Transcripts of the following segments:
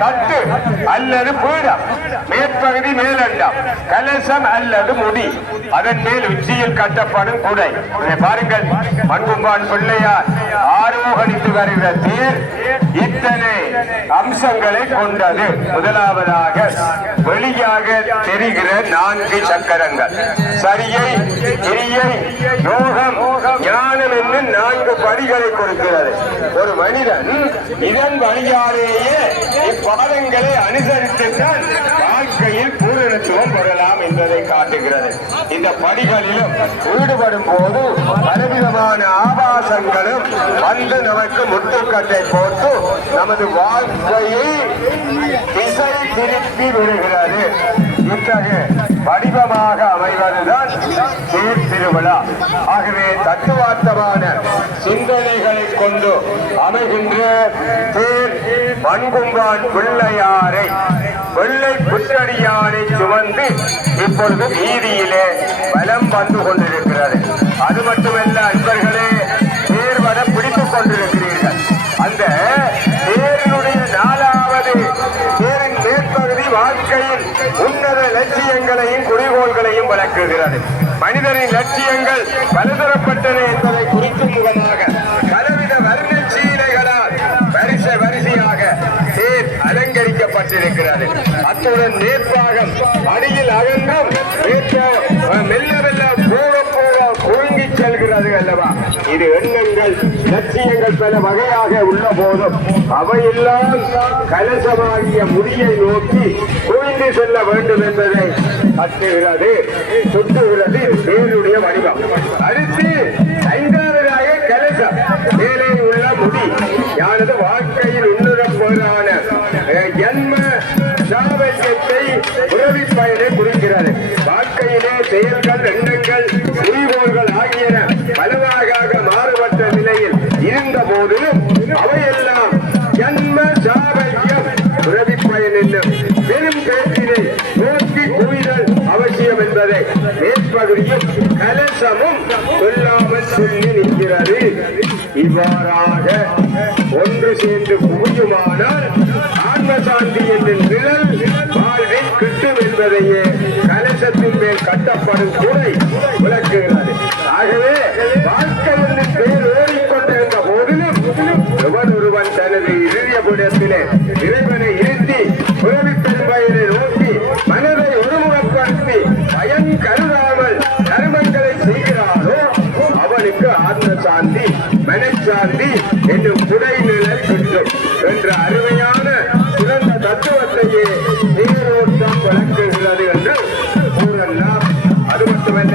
தட்டு அல்லது பீடம், மேற்பகுதி மேலண்டம், கலசம் அல்லது முடி, அதன் மேல் உச்சியில் கட்டப்படும் குடை. பாருங்கள், மண்கும்பான் பிள்ளையார் ஆரோகணித்து வருகிற தேர் இத்தனை அம்சங்களை கொண்டது. முதலாவதாக வெளியாக தெரிகிற 4 சக்கரங்கள், சரியை, கிரியை, யோகம், ஞானம் என்று 4 படிகளை கொடுக்கிறது. ஒரு மனிதன் இதன் வழியாலேயே இப்பாதங்களை அனுசரித்துத்தான் வாழ்க்கையில் பூரணத்துவம் பெறலாம் என்பதை காட்டுகிறது. இந்த படிகளிலும் ஈடுபடும் போது பலவிதமான ஆபாசங்களும் வந்து நமக்கு முட்டுக்கட்டை போட்டு நமது வாழ்க்கையை திசை திருப்பி விடுகிறது. இத்தகைய வடிவமாக அமைவதுதான் தேர் திருவிழா. ஆகவே தத்துவார்த்தமான சிந்தனைகளை கொண்டு அமைகின்ற தேர் மண்கும்பான் பிள்ளையாரை வெள்ளை புற்றடியானை சுமந்து இப்பொழுது வீதியிலே வலம் வந்து கொண்டிருக்கிறது. அது மட்டுமல்ல அன்பர்களே, தேர் வர பிடித்துக் கொண்டிருக்கிறீர்கள். அந்த தேரினுடைய 4வது தேரின் மேற்பகுதி வாழ்க்கையில் உன்னத லட்சியங்களையும் குறிக்கோள்களையும் விளக்குகிறது. மனிதனின் லட்சியங்கள் பலதரப்பட்டன என்பதை குறிக்கும் முகமாக பலவித வர்ணச்சீலைகளால் வரிசையாக தேர் அலங்கரிக்கப்பட்டிருக்கிறது. அத்துடன் நேர்பாகம் அடியில் அகன்றும் மெல்ல மெல்ல போக போக குறுங்கி செல்கிறது அல்லவா. இது எண்ணங்கள் லட்சியங்கள் பல வகையாக உள்ள போதும் அவையெல்லாம் கலசமாகிய முடியை நோக்கி குவிந்து செல்ல வேண்டும் என்பதை கட்டுகிறது, சுட்டுகிறது தேருடைய வடிவம். அடுத்து 5வதாக கலசம், மேலே உள்ள முடி யானது வாழ்க்கையில் உன்னதமான ஜன்ம சாபத்தை உறவி பயனை குறிக்கிறது. வாழ்க்கையிலே செயல்கள், எண்ணங்கள், குறிக்கோள்கள் ஆகியன பலவாக மாறுபட்ட நிலையில் இருந்த போதிலும் அவையெல்லாம் ஜன்ம சாபல்யம் உறவி பயன் என்னும் பெரும் பேச்சினை நோக்கி குவிதல் அவசியம் என்பதை மேற்பகுதியும் கலசமும் சொல்லாமல் சொல்லி நிற்கிறது. இவ்வாறாக ஒன்று சேர்ந்து குவியுமானால் ஆன்மசாந்தி என்னும் நிழல் வாழ்வில் கிட்டும் என்பதையே கலசத்தின் மேல் கட்டப்படும் துணை விளக்குகிறது. ஆகவே வாழ்க்கை என்னும் பெயர் ஓடிக்கொண்டிருந்த போதிலும் ஒருவன் தனது இறுதியபுடத்திலே இறைவனை இருத்தி புறவி பெரும்பயனை நோக்கி மனதை ஒருமுகப்படுத்தி பயன் கருதாமல் கர்மங்களை செய்கிறாரோ அவனுக்கு ஆத்மசாந்தி, மனசாந்தி என்னும் துணை நிழல் கிட்டும் என்ற அருமையான சிறந்த தத்துவத்தையே தேரோட்டம் வழங்குகிறது என்று கூறலாம். அது மட்டுமல்ல,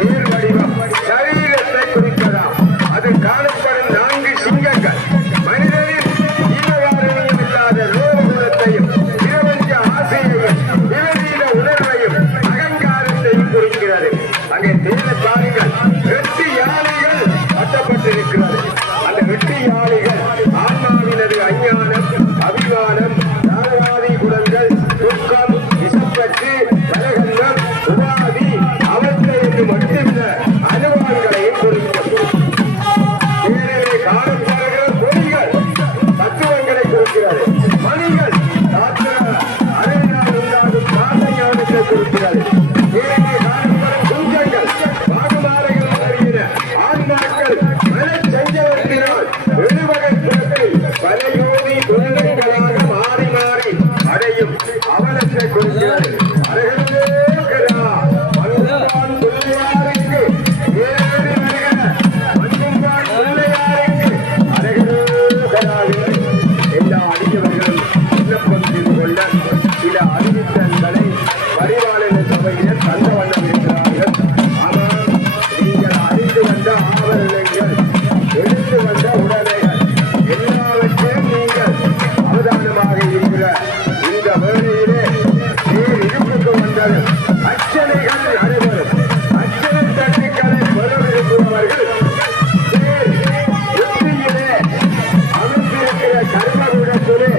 நேர் வடிவம் சரீரத்தை குறிக்கலாம். அது காணப்படும் 4 சிங்கங்கள் மனிதனின் ஜீவகாரணியம் இல்லாத ரோகத்தையும் பிரபஞ்ச ஆசையையும் விபரீத உணர்வையும் அகங்காரத்தையும் குறிக்கிறது. அங்கே தேன பாருங்கள், 8 யானைகள் கட்டப்பட்டிருக்கிறது. அந்த 8 யானைகள் ஆன்மாவினது அஞ்ஞானம், அபிமானம், தாரவாதி குணங்கள், துக்கம், விசப்பற்று, பலகன்னம், உபாதி அவற்றை என்று மட்டுமில்ல அனுபவங்களையும் குறிக்கிறது. தேனிலே காணப்படுகிற பொறிகள் தத்துவங்களை குறிக்கிறது. மணிகள் அறிவினால் உண்டாகும் பாசஞானத்தை குறிக்கிறது. தேனிலே காணப்படும் குஞ்சங்கள் பாகுமாறைகள் அறிகிற ஆன்மாக்கள் மனச்சஞ்சலத்தினால் எழுவகை பிறப்பில் பலையோதி துன்பங்களாக மாறி மாறி அடையும் அவலத்தை குறிக்கிறது. எல்லா அடியவர்களும் விண்ணப்பம் செய்து கொள்ள சில அறிவித்தல்களை பரிபாலன சபையினர் தந்த வண்ணம் இருக்கிறார்கள். ஆனால் நீங்கள் அறிந்து வந்த ஆவரணங்கள், எடுத்து வந்த உடலைகள் எல்லாவற்றையும் நீங்கள் அவதானமாக இருக்கிற இந்த வேளையிலே நீர் இருப்புக்கு வந்தது அச்சனைகள் நடைபெறும். அச்சனை தட்டுக்களை பெற விரும்புபவர்கள் அமைந்திருக்கிற கர்மகுடத்திலே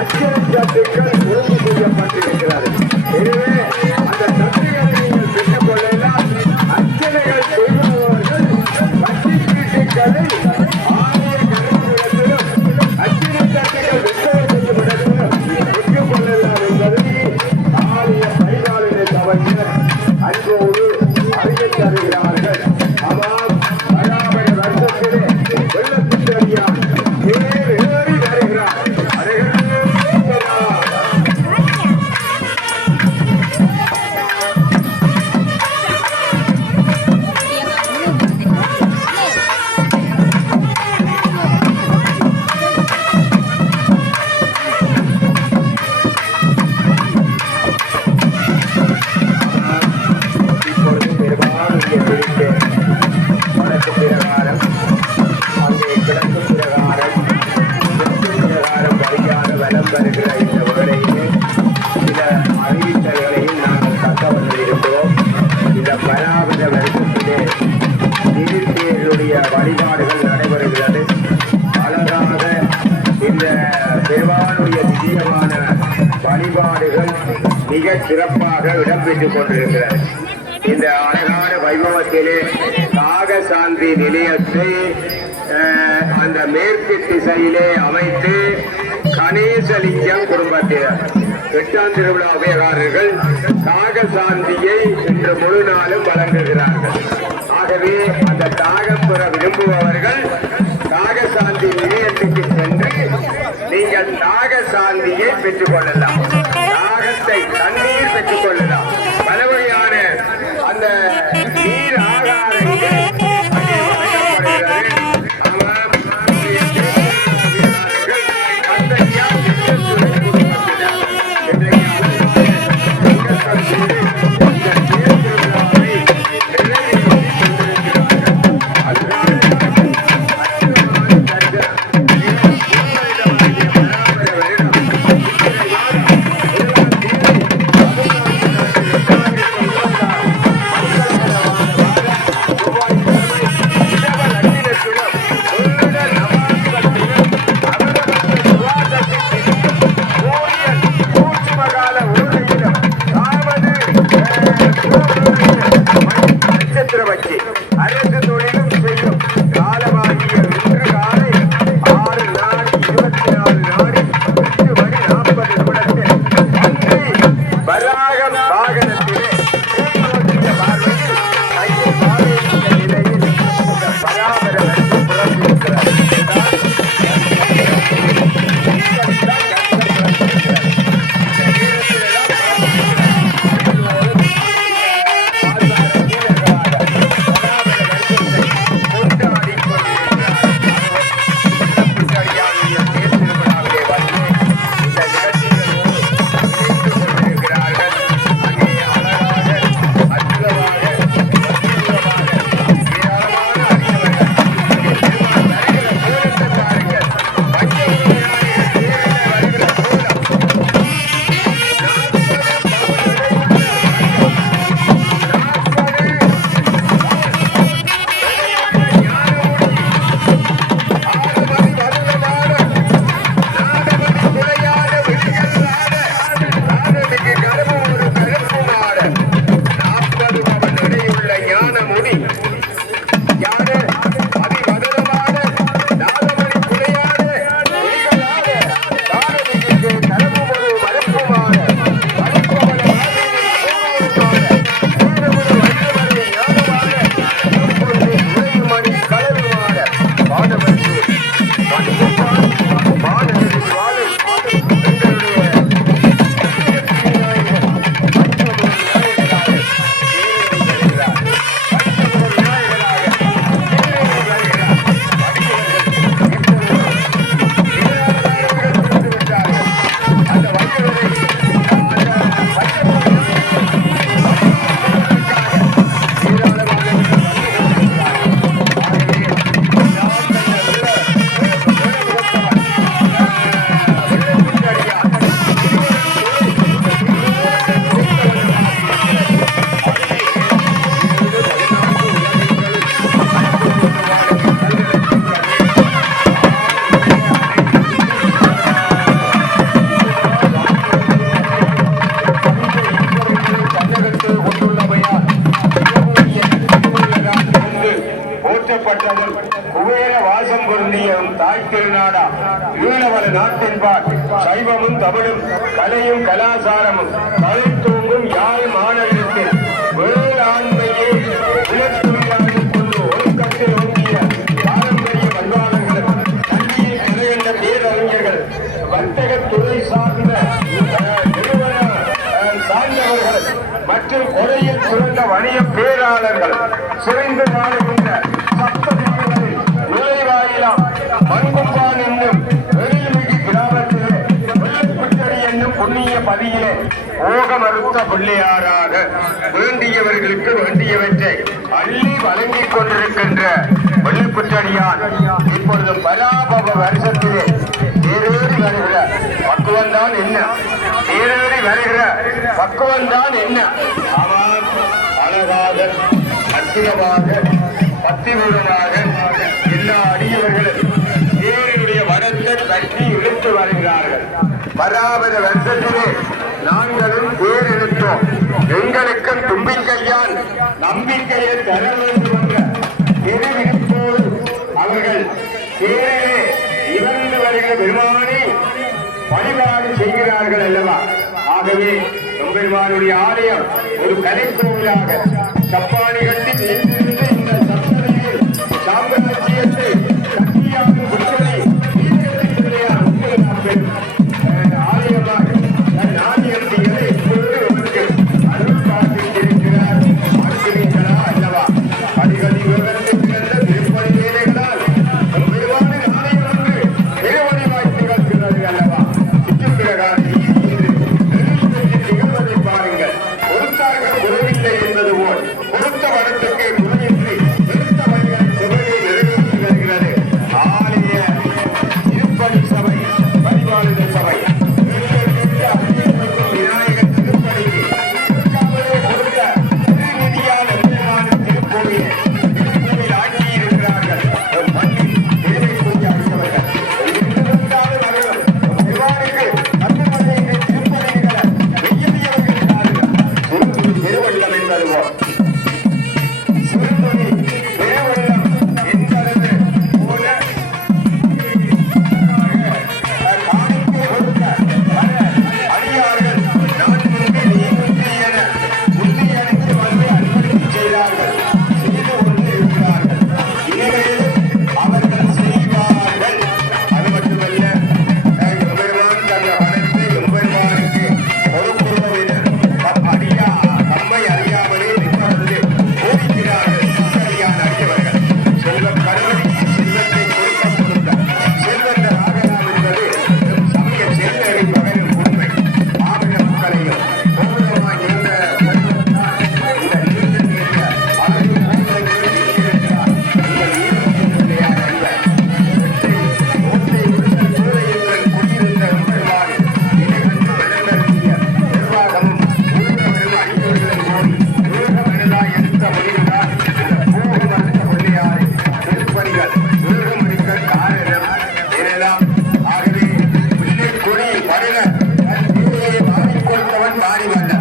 அச்சனை தட்டுக்கள் ஒழுங்கு செய்யப்பட்டிருக்கிறது. எனவே அந்த தட்டுகளை நீங்கள் பெற்றுக் கொள்ளலாம். அச்சனைகள் செய்பவர்கள் வட்டி சீட்டுக்களை ஆகிய கர்மகுடத்திலும் அச்சனை தட்டுக்கள் பெருமானுடைய திவ்யமான வழிபாடுகள் மிக சிறப்பாக இடம்பெற்றுக் கொண்டிருக்கிறது. இந்த அழகான வைபவத்திலே நாகசாந்தி நிலையத்தை அந்த மேற்கு திசையிலே அமைத்து கணேசலிங்கம் குடும்பத்தினர் 8ஆம் திருவிழா அவையகாரர்கள் நாகசாந்தியை இன்று முழு நாளும் வழங்குகிறார்கள். ஆகவே அந்த தாகம் பெற விரும்புபவர்கள் நாகசாந்தி நிலையத்துக்கு சென்று நீங்கள் நாகசாந்தியை பெற்றுக் கொள்ளலாம். நாகத்தை தண்ணீர் பெற்றுக் கொள்ளலாம். பலவகையான அந்த நீர் ஆகாரங்கள் சைவமும் தமிழும் கலையும் கலாசாரமும் தழைத்தோங்கும் யாழ் மாநகரத்தில் வேளாண்மையை உலகத்துறையாக கொண்டு ஒழுக்கத்தில் ஓங்கிய பாரம்பரிய பண்பாளர்கள் கல்வியை கலைகண்ட பேரறிஞர்கள் வர்த்தகத்துறை சார்ந்த நிறுவன சார்ந்தவர்கள் மற்றும் கொடையில் சிறந்த வணிக பேராளர்கள் சிறைந்து வாழுகின்ற சப்ததிகளில் நுழைவாயிலாம் மண்கும்பான் என்னும் புண்ணிய பதியிலே ஓகமறுத்த பிள்ளையாராக வேண்டியவர்களுக்கு வேண்டியவற்றை அள்ளி வழங்கிக் கொண்டிருக்கின்ற வெள்ளிக்குற்றடியான் இப்பொழுது பராபவ வருஷத்திலே தேரேறி வருகிற பக்குவந்தான் என்ன? தேரேறி வருகிற பக்குவந்தான் என்ன? அவன் அழகாக அற்புதமாக பத்திமுடனாக எல்லா அடியவர்களும் தேரினுடைய வடத்தை கட்டி இழுத்து வருகிறார்கள். வராத வருஷத்திலே நாங்களும் பேர் எடுத்தோம். எங்களுக்கும் தும்பிக்கையால் நம்பிக்கையை தர வேண்டும் என்ற பெருவிழிப்போடு அவர்கள் பேரிலே இறந்து வருகிற பெருமானை வழிபாடு செய்கிறார்கள் அல்லவா? ஆகவே பெருமானுடைய ஆலயம் ஒரு கலைக்கோவிலாக சப்பானி கட்டி நின்றிருந்த இந்த சப்தனையில் சாம்ராஜ்யத்தை சக்தியாக குற்றலை ஆலயமாக தன் ஆலயத்தை இப்பொழுது உங்களுக்கு அருள் பார்த்திருக்கிறார். பார்க்கிறீர்களா அல்லவா? அடிக்கடி விவரத்தில் பிறந்த திருப்பணி வேலைகளால் பெருமானின் ஆலயம் என்று பெருவழி வாய்ப்புகள் பிறகு அல்லவா? சுற்றுப்பிரகாரம் திகழ்வதை பாருங்கள். பொறுத்தார்கள் குறைவில்லை என்பது போல் பொறுத்த வடத்துக்கே குறையின்றி பெருத்த வழிகளை செவனை நிறைவேற்றி வருகிறது ஆலய திருப்பணி சபை, பரிபாலன சபை. விநாயகர் திருப்பணிக்கு கொடுத்த திருநிதியான திருக்கோவிலை திருக்கோவில் ஆக்கியிருக்கிறார்கள். மண்ணில் தேவை கூறி அளித்தவர்கள் பெருமானுக்கு தமிழ்மொழியை திருப்பணிகளை திருவள்ளம் என்பதுவோ சிறுமொழி திருவள்ளம் என்பது போல காணிக்கை கொடுத்த பல அடியார்கள் நான் முன்பே நீ முன்பே என முன்னியடித்து வந்து அனுமதி செய்தார்கள், செய்து கொண்டு இருக்கிறார்கள். இனிமேலும் அவர்கள் செய்வார்கள். அது மட்டுமல்ல, எம்பெருமான் தந்த வனத்தை எம்பெருமானுக்கு பொறுப்புறவினர் தம்மை அறியாமலே நிற்பது போதிக்கிறார்கள். சித்தறியான் அறிந்தவர்கள் செல்வம் கருவடி செல்வத்தை கொடுக்க கொடுத்த செல்வந்த ராகலாம் என்பது சமய செல்லறி பகரும் உண்மை. மாநில மக்களையும் கோபுரமாய் இருந்த செல்வத்தால் இந்த நீண்ட நீண்ட அழகு கோபுரங்கள் இருக்கிறார். உங்கள் ஈரப்பதில்லையார் அல்ல. ஓட்டை உள்ள சூளையுங்கள் கொண்டிருந்த எம்பெருமான் இடைகண்டு விளங்கக்கூடிய நிர்வாகமும் ஊழலும் அடிப்பவர்களும் போய் ஊழகமெனதாய் எடுத்த முடிவுதான் இந்த போகம் அடுத்த பிள்ளையாரை திருப்பணிகள் ஊழகமளிக்க காரணம் எனலாம். ஆகவே பிள்ளை கொடி பருக தன் வீரையை மாறிக்கொடுத்தவன் மாறிவல்ல.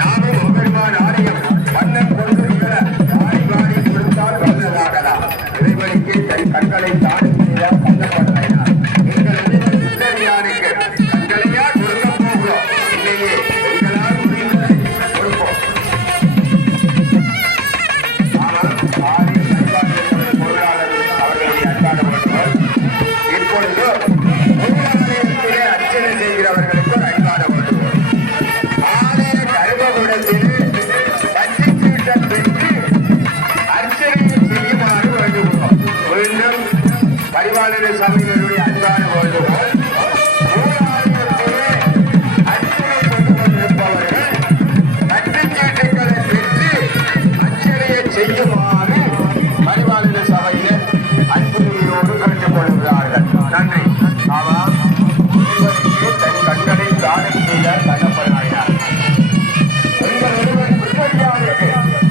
நாமும் எம்பெருமான் ஆலயம் வண்ணம் கொண்டிருக்கிற மாறி கொடுத்தால் வல்லதாகலாம். இறைவனுக்கே தன் கண்களை தாண்டி செய்தால் கண்ணப்படையினார். எங்கள் சித்தறியானுக்கு கண்களையா கொடுக்க போகிறோம், இல்லையே எங்களால் முடிந்ததை கொடுப்போம். ஆனால் ஆலய பரிபாலன பொருளாளர்கள் அவர்களுடைய அன்பான வேண்டுகோள். இப்பொழுது பொருளாலயத்திலே அர்ச்சனை செய்கிறவர்களுக்கு ஒரு அன்பான வேண்டுகோள். ஆலய கர்ப்பகுடத்தில் பச்சைச்சீட்டம் பெற்று அர்ச்சனை செய்யுமாறு வேண்டுகிறோம். மீண்டும் பரிபாலன சபையினருடைய அன்பான வேண்டுகோள். மூலாலயத்திலே அர்ச்சனை கொண்டு கொண்டிருப்பவர்கள் பச்சைச்சீட்டுகளை பெற்று அர்ச்சனையை செய்யுமாறு பரிபாலன சபையினர் அன்புரிமையோடு கேட்டுக் கொள்கிறார்கள். நன்றி. ஆமாம், இவருக்கு தன் கண்களை தானம் செய்த கண்ணப்பனாயினார். எங்கள் ஒருவர் குற்றவாளிக்கு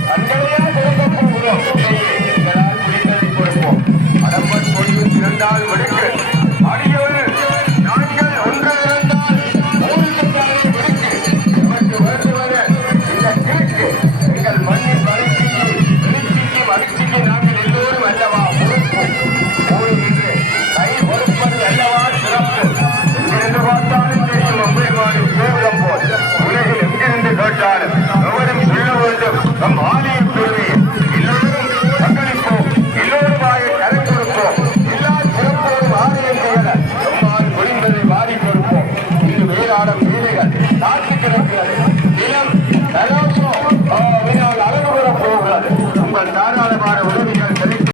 கண்களையா கொடுக்க போகிறோம், இல்லையே எங்களால் முடிந்ததை கொடுப்போம். அடம்பன் கொண்டு திறந்தால் விடுக்கு அடியவர் நாங்கள் ஒன்று இருந்தால் மூன்று தந்தாலே விடுக்கு நமக்கு வேண்டுவர இந்த கிழக்கு எங்கள் மண்ணின் வளர்ச்சிக்கு எழுச்சிக்கு வளர்ச்சிக்கு நாங்கள் எல்லோரும் அல்லவா பொறுப்பு. மூணு நின்று கை பொறுப்பது அல்லவா சிறப்பு. எங்கிருந்து பார்த்தாலும் தெரியும் எம்பெருமானின் சேவகம் போல். உலகில் எங்கிருந்து கேட்டாலும் எவரும் சொல்ல வேண்டும் நம்